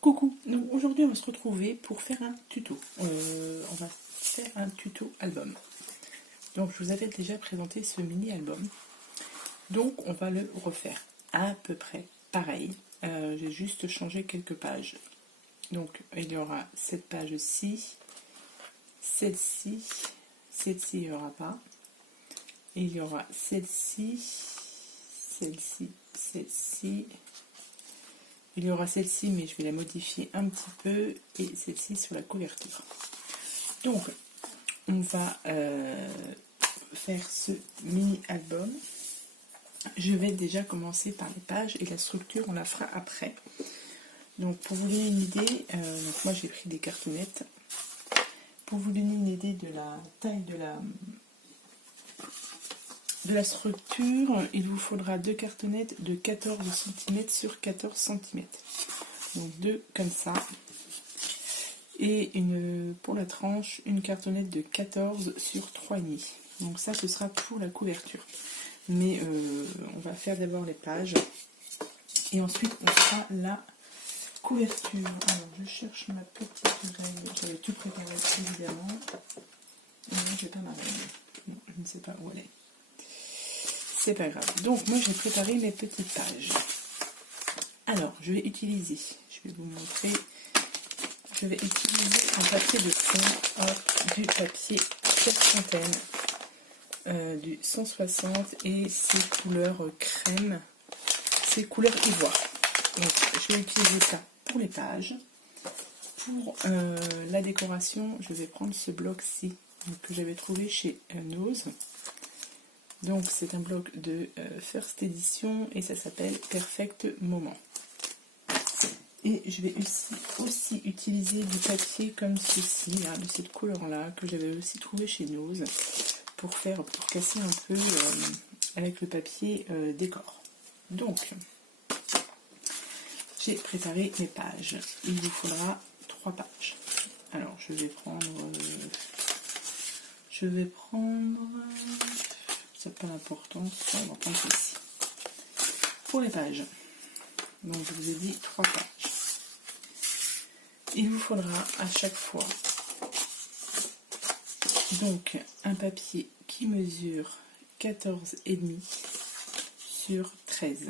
Coucou, donc aujourd'hui on va se retrouver pour faire un tuto. On va faire un tuto album. Donc je vous avais déjà présenté ce mini album. Donc on va le refaire à peu près pareil. J'ai juste changé quelques pages. Donc il y aura cette page-ci, celle-ci, celle-ci il n'y aura pas. Et il y aura celle-ci, celle-ci, celle-ci. Il y aura celle-ci, mais je vais la modifier un petit peu, et celle-ci sur la couverture. Donc, on va faire ce mini-album. Je vais déjà commencer par les pages, et la structure, on la fera après. Donc, pour vous donner une idée, donc moi j'ai pris des cartonnettes. Pour vous donner une idée de la taille de la structure, il vous faudra deux cartonnettes de 14 cm sur 14 cm. Donc deux comme ça. Et pour la tranche, une cartonnette de 14 sur 3,5. Donc ça, ce sera pour la couverture. Mais on va faire d'abord les pages. Et ensuite, on fera la couverture. Alors, je cherche ma petite règle. J'avais tout préparé, évidemment. Non, je n'ai pas ma règle. Non, je ne sais pas où elle est. C'est pas grave. Donc moi j'ai préparé mes petites pages. Alors je vais utiliser, je vais vous montrer, je vais utiliser un papier de fond, du papier 700, du 160 et ces couleurs crème, ces couleurs ivoire. Donc je vais utiliser ça pour les pages. Pour la décoration, je vais prendre ce bloc-ci que j'avais trouvé chez Nose. Donc c'est un bloc de First Edition et ça s'appelle Perfect Moment. Et je vais aussi utiliser du papier comme ceci, là, de cette couleur-là, que j'avais aussi trouvé chez Nose, pour casser un peu avec le papier décor. Donc, j'ai préparé mes pages. Il vous faudra 3 pages. Alors, je vais prendre... ça n'a pas d'importance, on va prendre ceci. Pour les pages, donc je vous ai dit 3 pages. Il vous faudra à chaque fois donc un papier qui mesure 14,5 sur 13.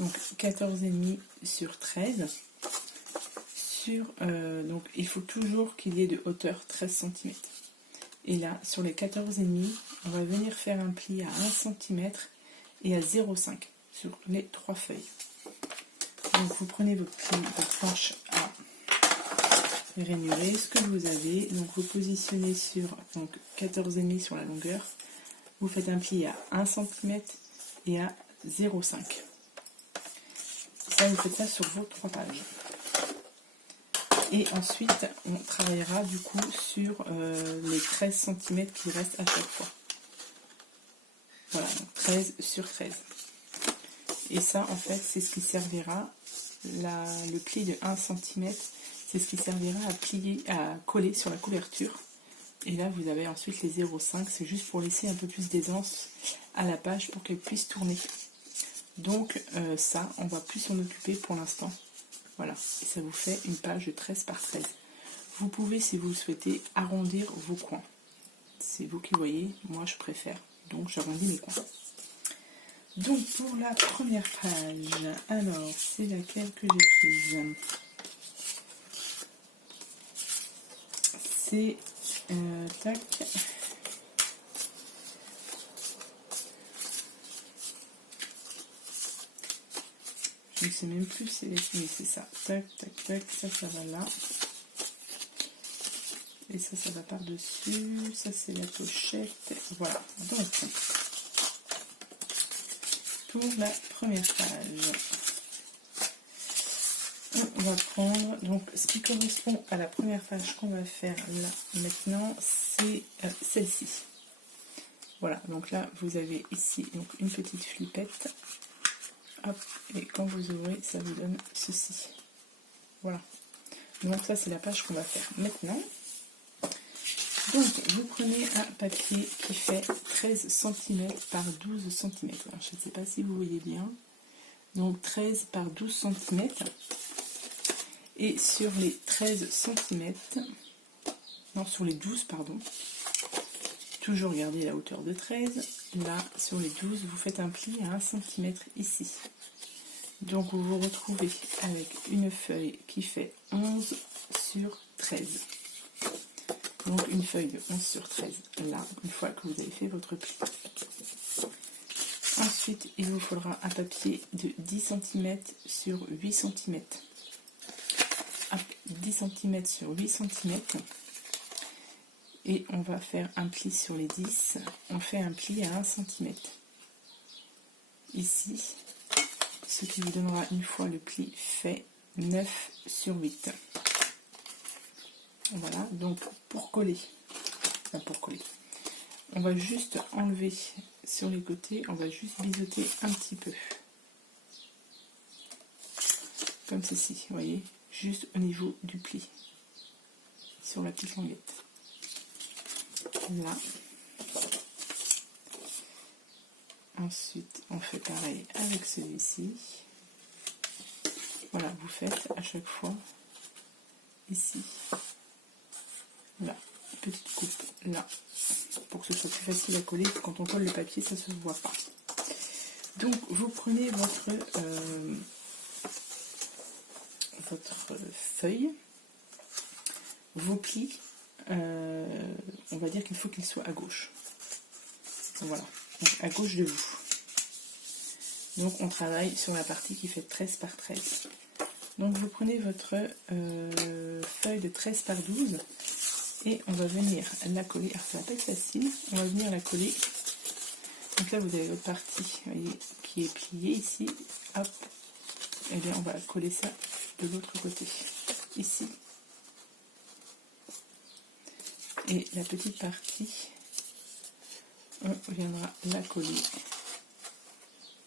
Donc 14,5 sur 13. Donc il faut toujours qu'il y ait de hauteur 13 cm. Et là, sur les 14,5, on va venir faire un pli à 1 cm et à 0,5 sur les 3 feuilles. Donc vous prenez votre planche à ranurer, ce que vous avez. Donc vous positionnez sur 14,5 sur la longueur. Vous faites un pli à 1 cm et à 0,5. Ça, vous faites ça sur vos 3 pages. Et ensuite, on travaillera du coup sur les 13 cm qui restent à chaque fois. Voilà, donc 13 sur 13. Et ça, en fait, c'est ce qui servira, le pli de 1 cm, c'est ce qui servira à coller sur la couverture. Et là, vous avez ensuite les 0,5, c'est juste pour laisser un peu plus d'aisance à la page pour qu'elle puisse tourner. Donc ça, on va plus s'en occuper pour l'instant. Voilà, et ça vous fait une page de 13 par 13. Vous pouvez, si vous le souhaitez, arrondir vos coins. C'est vous qui voyez, moi je préfère. Donc j'arrondis mes coins. Donc pour la première page, alors c'est laquelle que j'ai prise? C'est tac. Je ne sais même plus si c'est ça. Tac, tac, tac, ça va là. Et ça va par-dessus. Ça, c'est la pochette. Voilà. Donc, pour la première page, on va prendre... Donc, ce qui correspond à la première page qu'on va faire là, maintenant, c'est celle-ci. Voilà. Donc là, vous avez ici donc, une petite flippette. Hop, et quand vous ouvrez, ça vous donne ceci. Voilà. Donc ça, c'est la page qu'on va faire maintenant. Donc, vous prenez un papier qui fait 13 cm par 12 cm. Alors, je ne sais pas si vous voyez bien. Donc, 13 par 12 cm. Et sur les 13 cm, non sur les 12 pardon, toujours gardez la hauteur de 13, là sur les 12 vous faites un pli à 1 cm ici. Donc vous vous retrouvez avec une feuille qui fait 11 sur 13. Donc une feuille de 11 sur 13 là, une fois que vous avez fait votre pli. Ensuite, il vous faudra un papier de 10 cm sur 8 cm. 10 cm sur 8 cm. Et on va faire un pli sur les 10. On fait un pli à 1 cm. Ici, ce qui vous donnera une fois le pli fait 9 sur 8. Voilà, donc pour coller, on va juste enlever sur les côtés, on va juste biseauter un petit peu. Comme ceci, vous voyez, juste au niveau du pli, sur la petite languette. Là. Ensuite, on fait pareil avec celui-ci. Voilà, vous faites à chaque fois ici, là, petite coupe là, pour que ce soit plus facile à coller. Quand on colle le papier, ça se voit pas. Donc, vous prenez votre feuille, vos plis, on va dire qu'il faut qu'ils soient à gauche. Voilà, donc à gauche de vous. Donc on travaille sur la partie qui fait 13 par 13. Donc vous prenez votre feuille de 13 par 12 et on va venir la coller. Alors ça va pas être facile, on va venir la coller. Donc là vous avez votre partie, vous voyez, qui est pliée ici. Hop, et bien on va coller ça de l'autre côté, ici. Et la petite partie, on viendra la coller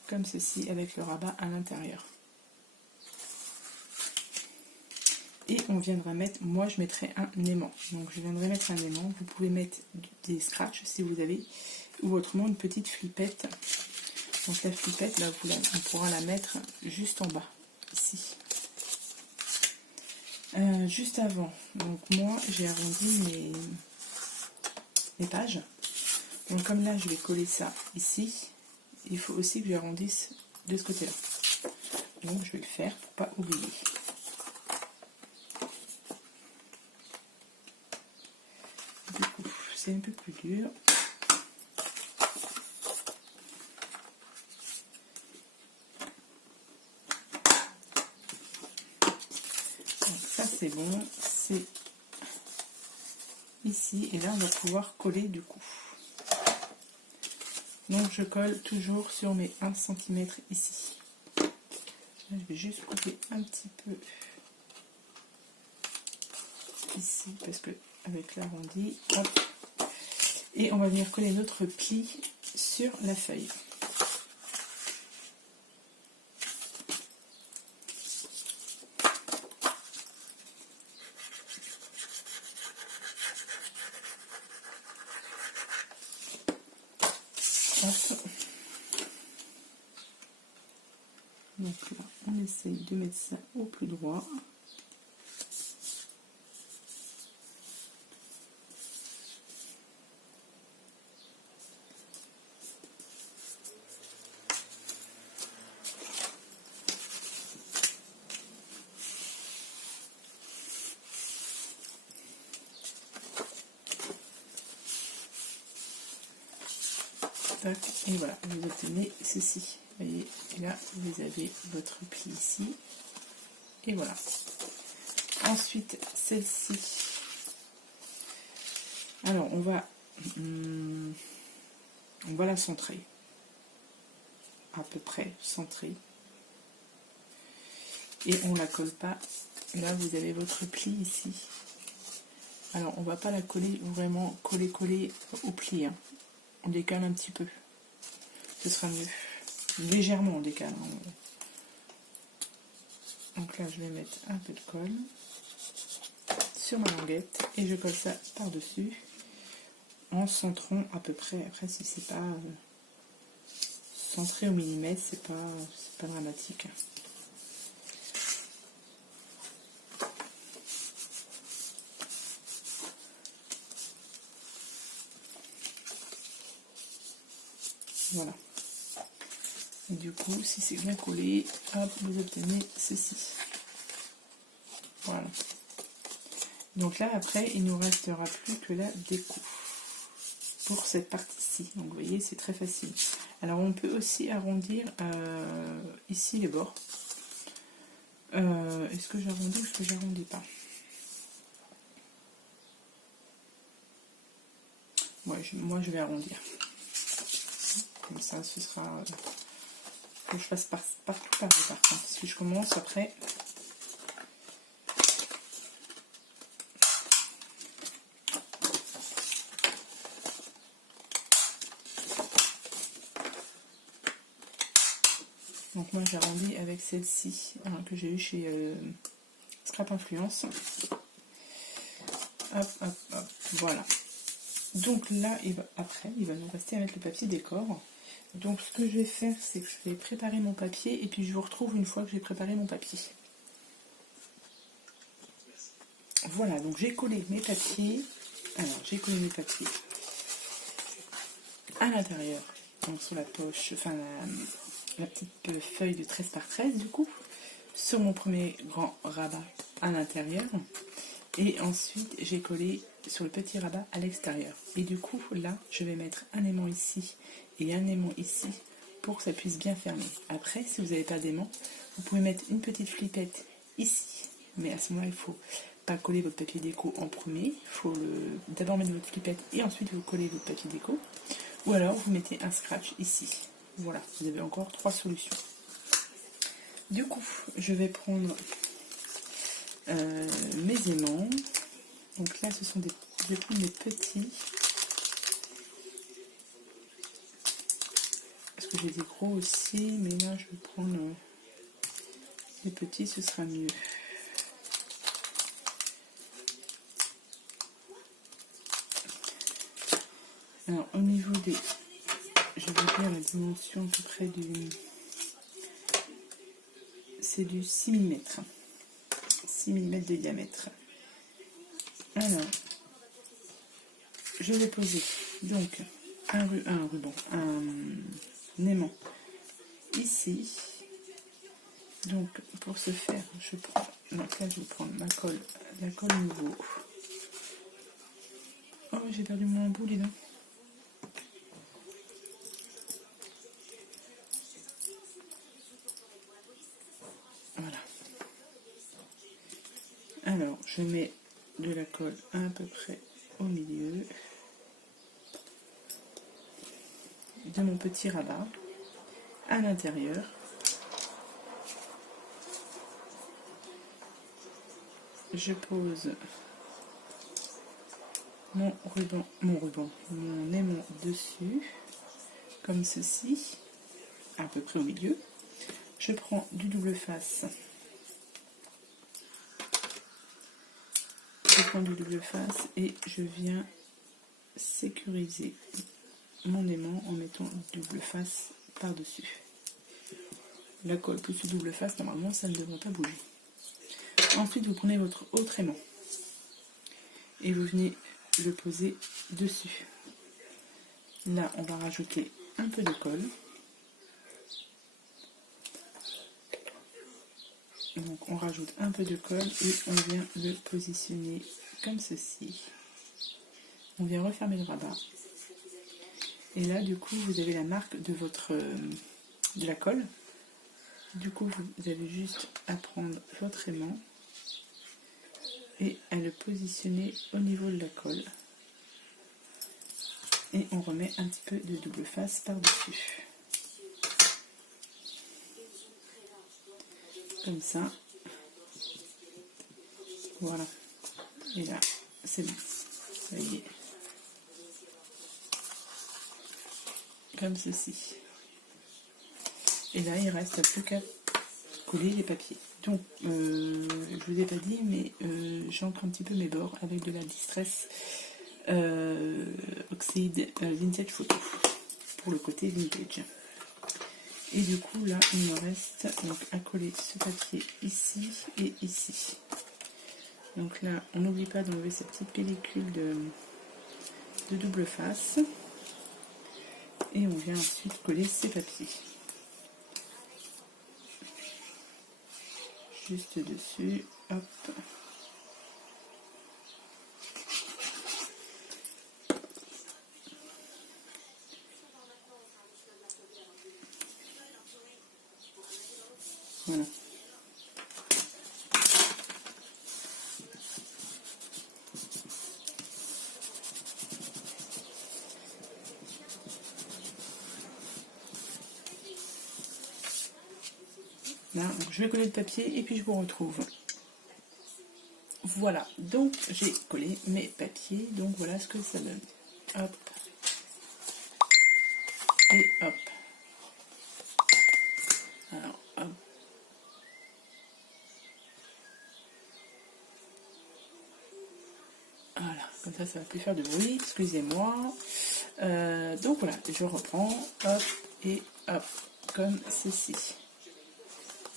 comme ceci avec le rabat à l'intérieur. Et on viendra mettre, moi je mettrai un aimant. Donc je viendrai mettre un aimant. Vous pouvez mettre des scratchs si vous avez, ou autrement une petite flippette. Donc la flippette, là on pourra la mettre juste en bas, ici. Juste avant, donc moi j'ai arrondi mes pages. Donc comme là je vais coller ça ici, il faut aussi que j'arrondisse de ce côté-là. Donc je vais le faire pour pas oublier. Du coup, c'est un peu plus dur. Donc ça c'est bon, c'est ici, et là on va pouvoir coller du coup. Donc je colle toujours sur mes 1 cm ici. Là, je vais juste couper un petit peu ici parce que avec l'arrondi, hop, et on va venir coller notre pli sur la feuille. Donc là, on essaye de mettre ça au plus droit. Et voilà, vous obtenez ceci. Vous voyez, et là, vous avez votre pli ici. Et voilà. Ensuite, celle-ci. Alors, on va la centrer. À peu près centrée. Et on la colle pas. Et là, vous avez votre pli ici. Alors, on va pas la coller vraiment coller au pli. Hein. On décale un petit peu. Ce sera mieux. Légèrement on décale. Hein. Donc là, je vais mettre un peu de colle sur ma languette et je colle ça par-dessus en centrant à peu près. Après, si c'est pas centré au millimètre, c'est pas dramatique. Voilà. Et du coup, si c'est bien collé, hop, vous obtenez ceci. Voilà. Donc là, après, il ne nous restera plus que la déco pour cette partie-ci. Donc vous voyez, c'est très facile. Alors on peut aussi arrondir ici les bords. Est-ce que j'arrondis ou est-ce que j'arrondis pas? Ouais, moi je vais arrondir. Comme ça, ce sera... faut que je fasse partout pareil par contre. Si je commence après... Donc moi j'arrondis avec celle-ci que j'ai eu chez Scrap Influence. Hop, hop, hop, voilà. Donc là, après, il va nous rester à mettre le papier décor. Donc ce que je vais faire, c'est que je vais préparer mon papier et puis je vous retrouve une fois que j'ai préparé mon papier. Voilà, donc j'ai collé mes papiers. Alors, j'ai collé mes papiers à l'intérieur, donc sur la poche, enfin la petite feuille de 13 par 13 du coup, sur mon premier grand rabat à l'intérieur. Et ensuite, j'ai collé sur le petit rabat à l'extérieur. Et du coup, là, je vais mettre un aimant ici et un aimant ici pour que ça puisse bien fermer. Après, si vous n'avez pas d'aimant, vous pouvez mettre une petite flippette ici. Mais à ce moment-là, il ne faut pas coller votre papier déco en premier. Il faut d'abord mettre votre flippette et ensuite vous collez votre papier déco. Ou alors, vous mettez un scratch ici. Voilà, vous avez encore 3 solutions. Du coup, je vais prendre mes aimants. Donc là, ce sont je vais prendre des petits. Parce que j'ai des gros aussi, mais là, je vais prendre des petits, ce sera mieux. Alors, au niveau des... Je vais dire la dimension à peu près du... C'est du 6 mm. 6 mm de diamètre. Alors, je vais poser donc un ruban, un aimant ici. Donc pour ce faire, je prends, donc là je vais prendre la colle nouveau. Oh, j'ai perdu mon bout, dis donc. Voilà. Alors, je mets de la colle à peu près au milieu de mon petit rabat à l'intérieur. Je pose mon aimant dessus, comme ceci, à peu près au milieu. Je prends du double face. Je prends du double face et je viens sécuriser mon aimant en mettant du double face par-dessus. La colle plus le double face, normalement, ça ne devrait pas bouger. Ensuite, vous prenez votre autre aimant et vous venez le poser dessus. Là, on va rajouter un peu de colle. Donc, on rajoute un peu de colle et on vient le positionner comme ceci. On vient refermer le rabat. Et là, du coup, vous avez la marque de la colle. Du coup, vous avez juste à prendre votre aimant et à le positionner au niveau de la colle. Et on remet un petit peu de double face par-dessus. Comme ça. Voilà. Et là, c'est bon. Ça y est. Comme ceci. Et là, il ne reste plus qu'à coller les papiers. Donc, je vous ai pas dit, mais j'encre un petit peu mes bords avec de la Distress Oxide Vintage Photo pour le côté vintage. Et du coup, là, il me reste donc à coller ce papier ici et ici. Donc là, on n'oublie pas d'enlever cette petite pellicule de double face. Et on vient ensuite coller ces papiers. Juste dessus, hop. Voilà. Là, donc je vais coller le papier et puis je vous retrouve. Voilà, donc j'ai collé mes papiers, donc voilà ce que ça donne. Hop. Et hop. Alors, hop. Voilà, comme ça, ça va plus faire de bruit, excusez-moi. Donc voilà, je reprends, hop, et hop, comme ceci.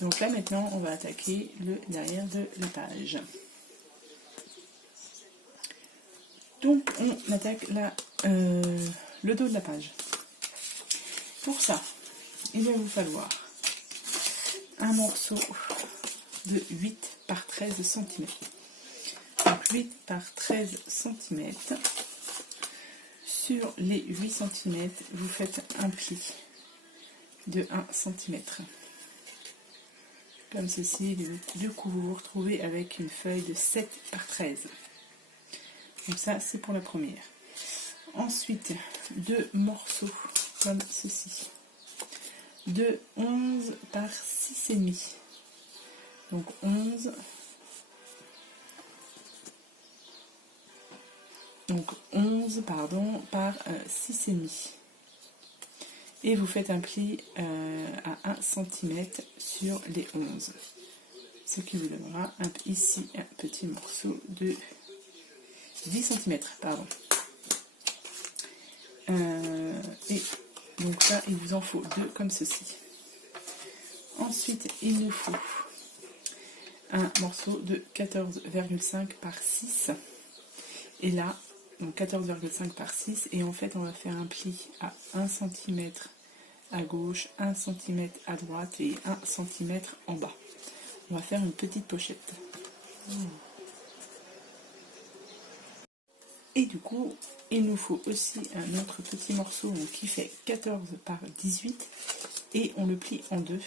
Donc là, maintenant, on va attaquer le derrière de la page. Donc, on attaque le dos de la page. Pour ça, il va vous falloir un morceau de 8 par 13 cm. Donc 8 par 13 cm. Sur les 8 cm, vous faites un pli de 1 cm. Comme ceci, du coup vous vous retrouvez avec une feuille de 7 par 13. Donc ça, c'est pour la première. Ensuite, 2 morceaux comme ceci. De 11 par 6,5. Donc 11. Donc 11, pardon, par 6,5. Et vous faites un pli à 1 cm sur les 11. Ce qui vous donnera ici un petit morceau de 10 cm. Pardon. Et donc là, il vous en faut 2 comme ceci. Ensuite, il nous faut un morceau de 14,5 par 6. Et là, donc 14,5 par 6. Et en fait, on va faire un pli à 1 cm à gauche, 1 cm à droite et 1 cm en bas. On va faire une petite pochette. Et du coup, il nous faut aussi un autre petit morceau qui fait 14 par 18 et on le plie en deux,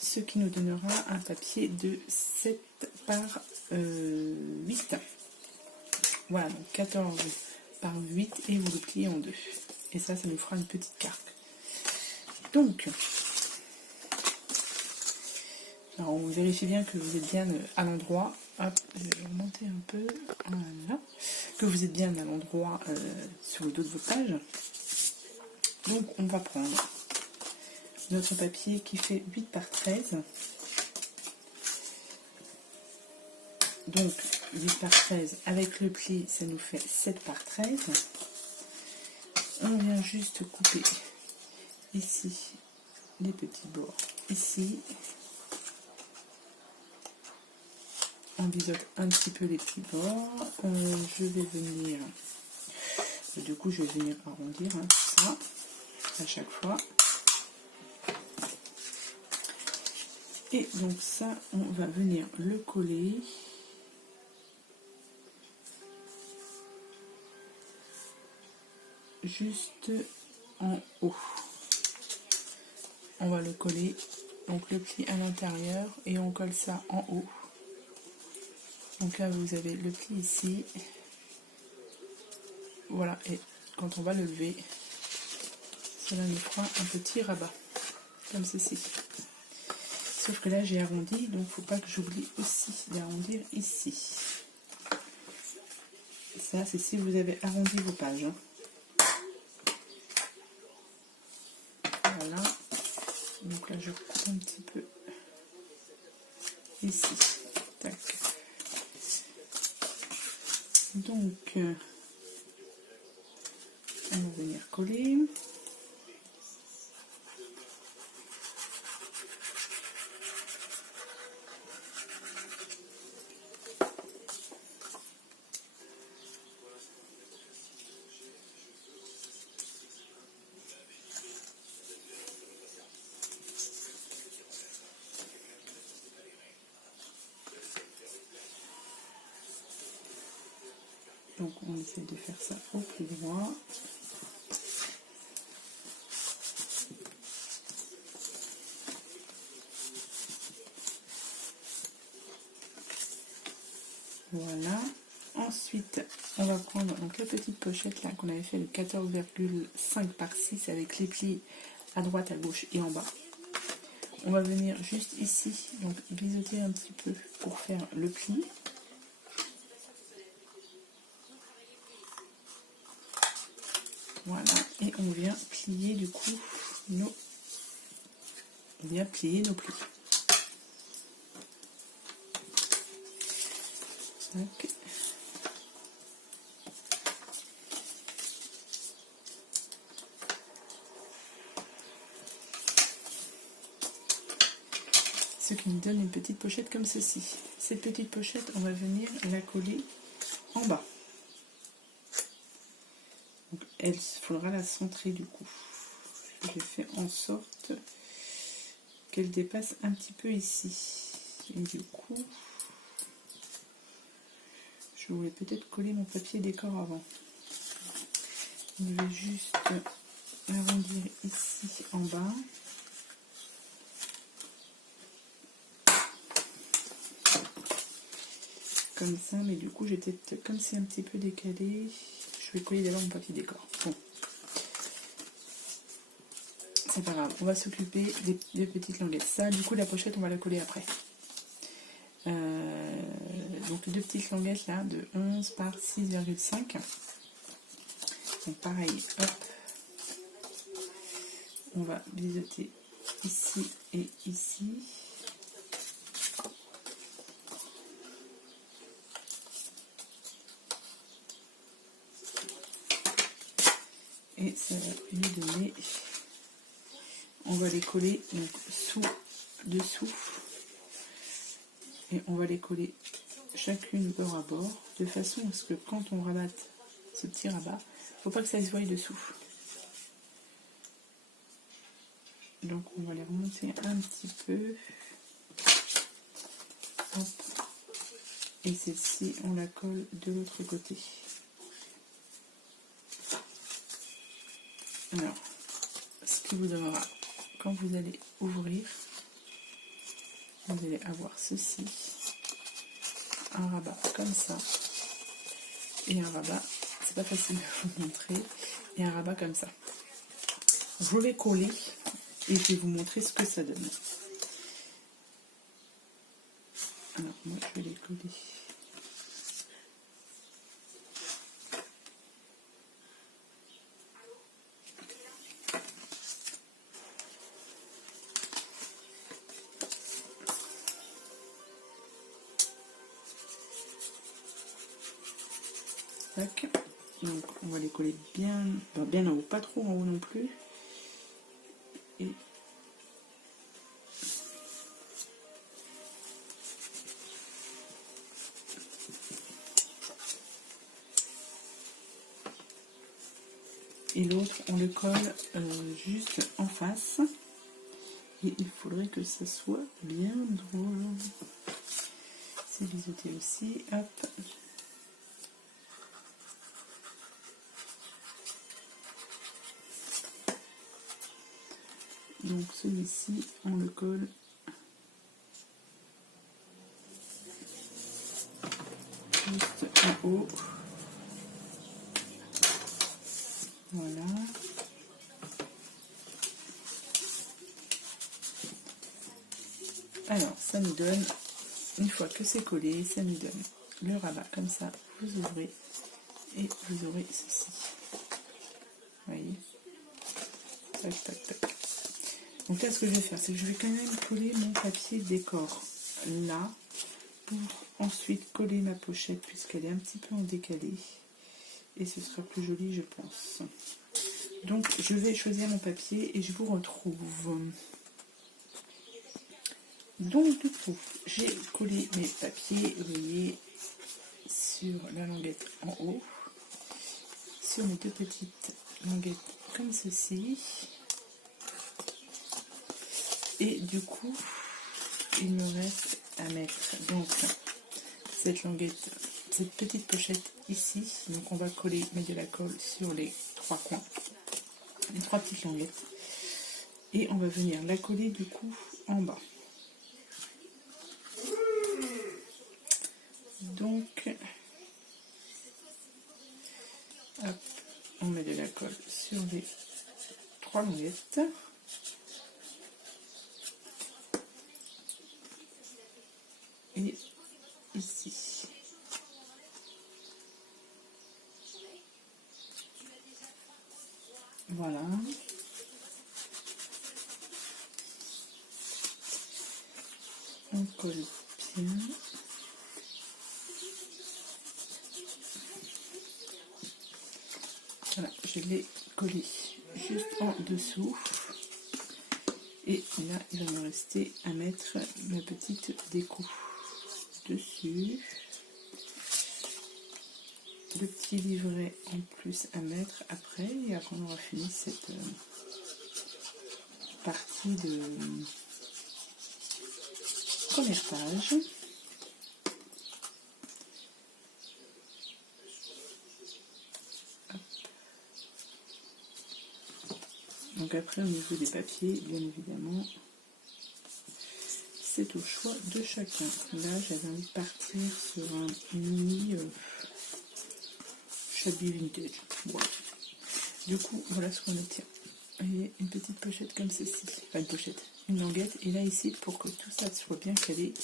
ce qui nous donnera un papier de 7 par 8. Voilà, donc 14 par 8 et vous le pliez en deux. Et ça nous fera une petite carte. Donc, alors on vérifie bien que vous êtes bien à l'endroit. Hop, je vais remonter un peu. Voilà. Que vous êtes bien à l'endroit sur le dos de vos pages. Donc, on va prendre notre papier qui fait 8 par 13. Donc, 8 par 13 avec le pli, ça nous fait 7 par 13. On vient juste couper ici les petits bords. Ici. On biseaute un petit peu les petits bords. Je vais venir, du coup je vais venir arrondir ça à chaque fois. Et donc ça, on va venir le coller juste en haut. On va le coller, donc le pli à l'intérieur et on colle ça en haut. Donc là, vous avez le pli ici. Voilà, et quand on va le lever, cela nous fera un petit rabat, comme ceci. Sauf que là, j'ai arrondi, donc il ne faut pas que j'oublie aussi d'arrondir ici. Ça, c'est si vous avez arrondi vos pages. Voilà. Donc là, je coupe un petit peu ici. Tac. Donc, on va venir coller. Donc on essaie de faire ça au plus droit. Voilà. Ensuite, on va prendre donc la petite pochette là qu'on avait fait de 14,5 par 6 avec les plis à droite, à gauche et en bas. On va venir juste ici, donc biseauter un petit peu pour faire le pli. Voilà, et on vient plier du coup nos plis. Okay. Ce qui nous donne une petite pochette comme ceci. Cette petite pochette, on va venir la coller en bas. Donc, il faudra la centrer du coup. J'ai fait en sorte qu'elle dépasse un petit peu ici. Et du coup, je voulais peut-être coller mon papier décor avant. Je vais juste arrondir ici en bas. Comme ça, mais du coup, j'étais comme c'est un petit peu décalé. Je vais coller d'abord mon papier décor. Bon. C'est pas grave, on va s'occuper des petites languettes. Ça, du coup, la pochette, on va la coller après. Donc, les deux petites languettes là, de 11 par 6,5. Donc, pareil, hop. On va biseauter ici et ici. Et ça va lui donner. On va les coller donc dessous. Et on va les coller chacune bord à bord, de façon à ce que quand on rabatte ce petit rabat, il ne faut pas que ça se voie dessous. Donc on va les remonter un petit peu. Hop. Et celle-ci, on la colle de l'autre côté. Alors, ce qui vous donnera, quand vous allez ouvrir, vous allez avoir ceci, un rabat comme ça, et un rabat, c'est pas facile de vous montrer, et un rabat comme ça. Je vais coller et je vais vous montrer ce que ça donne. Alors moi je vais les coller. Tac. Donc on va les coller bien en haut, pas trop en haut non plus. Et l'autre on le colle juste en face, et il faudrait que ça soit bien drôle. C'est biseauté aussi, hop. Donc celui-ci on le colle juste en haut. Voilà. Alors, ça nous donne, une fois que c'est collé, ça nous donne le rabat comme ça. Vous ouvrez et vous aurez ceci. Vous voyez? Tac, tac, tac. Donc là, ce que je vais faire, c'est que je vais quand même coller mon papier décor là, pour ensuite coller ma pochette, puisqu'elle est un petit peu en décalé. Et ce sera plus joli, je pense. Donc, je vais choisir mon papier et je vous retrouve. Donc, du coup, j'ai collé mes papiers, vous voyez, sur la languette en haut, sur mes deux petites languettes comme ceci. Et du coup, il me reste à mettre donc cette languette, cette petite pochette ici. Donc on va coller, mettre de la colle sur les 3 coins, les 3 petites languettes. Et on va venir la coller du coup en bas. Donc, hop, on met de la colle sur les 3 languettes. Et ici. Voilà. On colle bien. Voilà, je l'ai collé juste en dessous. Et là, il va me rester à mettre ma petite déco dessus. Le petit livret en plus à mettre après. Et après, on aura fini cette partie de première page. Donc après, au niveau des papiers, bien évidemment, c'est au choix de chacun. Là, j'avais envie de partir sur un mini Shabby Vintage. Voilà. Du coup, voilà ce qu'on obtient. Vous voyez, une petite pochette comme ceci. Pas une pochette, une languette. Et là, ici, pour que tout ça soit bien calé,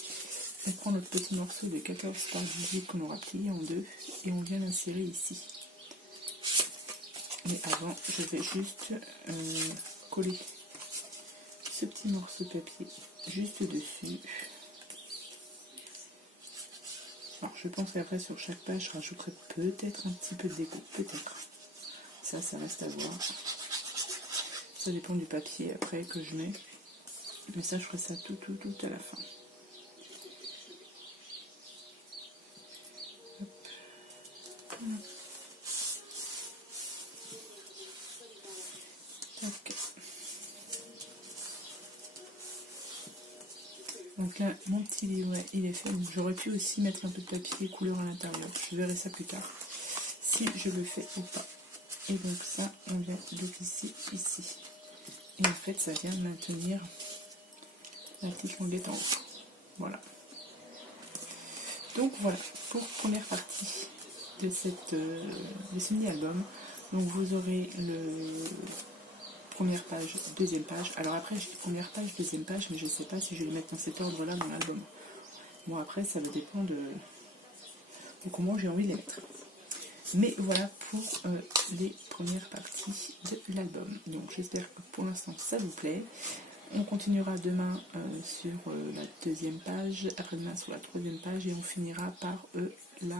on prend notre petit morceau de 14 par 18 qu'on aura plié en deux et on vient l'insérer ici. Mais avant, je vais juste coller ce petit morceau de papier juste dessus. Alors, je pense qu'après, sur chaque page, je rajouterai peut-être un petit peu de déco. Peut-être. Ça reste à voir. Ça dépend du papier après que je mets. Mais ça, je ferai ça tout à la fin. Okay. Donc là, mon petit livret, il est fait. J'aurais pu aussi mettre un peu de papier couleur à l'intérieur. Je verrai ça plus tard, si je le fais ou pas. Et donc ça, on vient de glisser ici. Et en fait, ça vient maintenir la petite languette en haut. Voilà. Donc voilà, pour première partie de ce mini-album. Donc vous aurez le première page, deuxième page. Alors après, je dis première page, deuxième page, mais je ne sais pas si je vais les mettre dans cet ordre-là dans l'album. Bon, après, ça va dépendre de comment j'ai envie de les mettre. Mais voilà pour les premières parties de l'album. Donc j'espère que pour l'instant ça vous plaît. On continuera demain sur la deuxième page, après-demain sur la troisième page, et on finira par la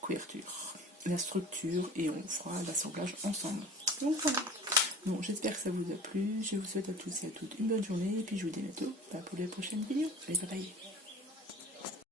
couverture, la structure, et on fera l'assemblage ensemble. Donc voilà. Bon, j'espère que ça vous a plu. Je vous souhaite à tous et à toutes une bonne journée, et puis je vous dis à bientôt pour les prochaines vidéos. Allez, bye bye.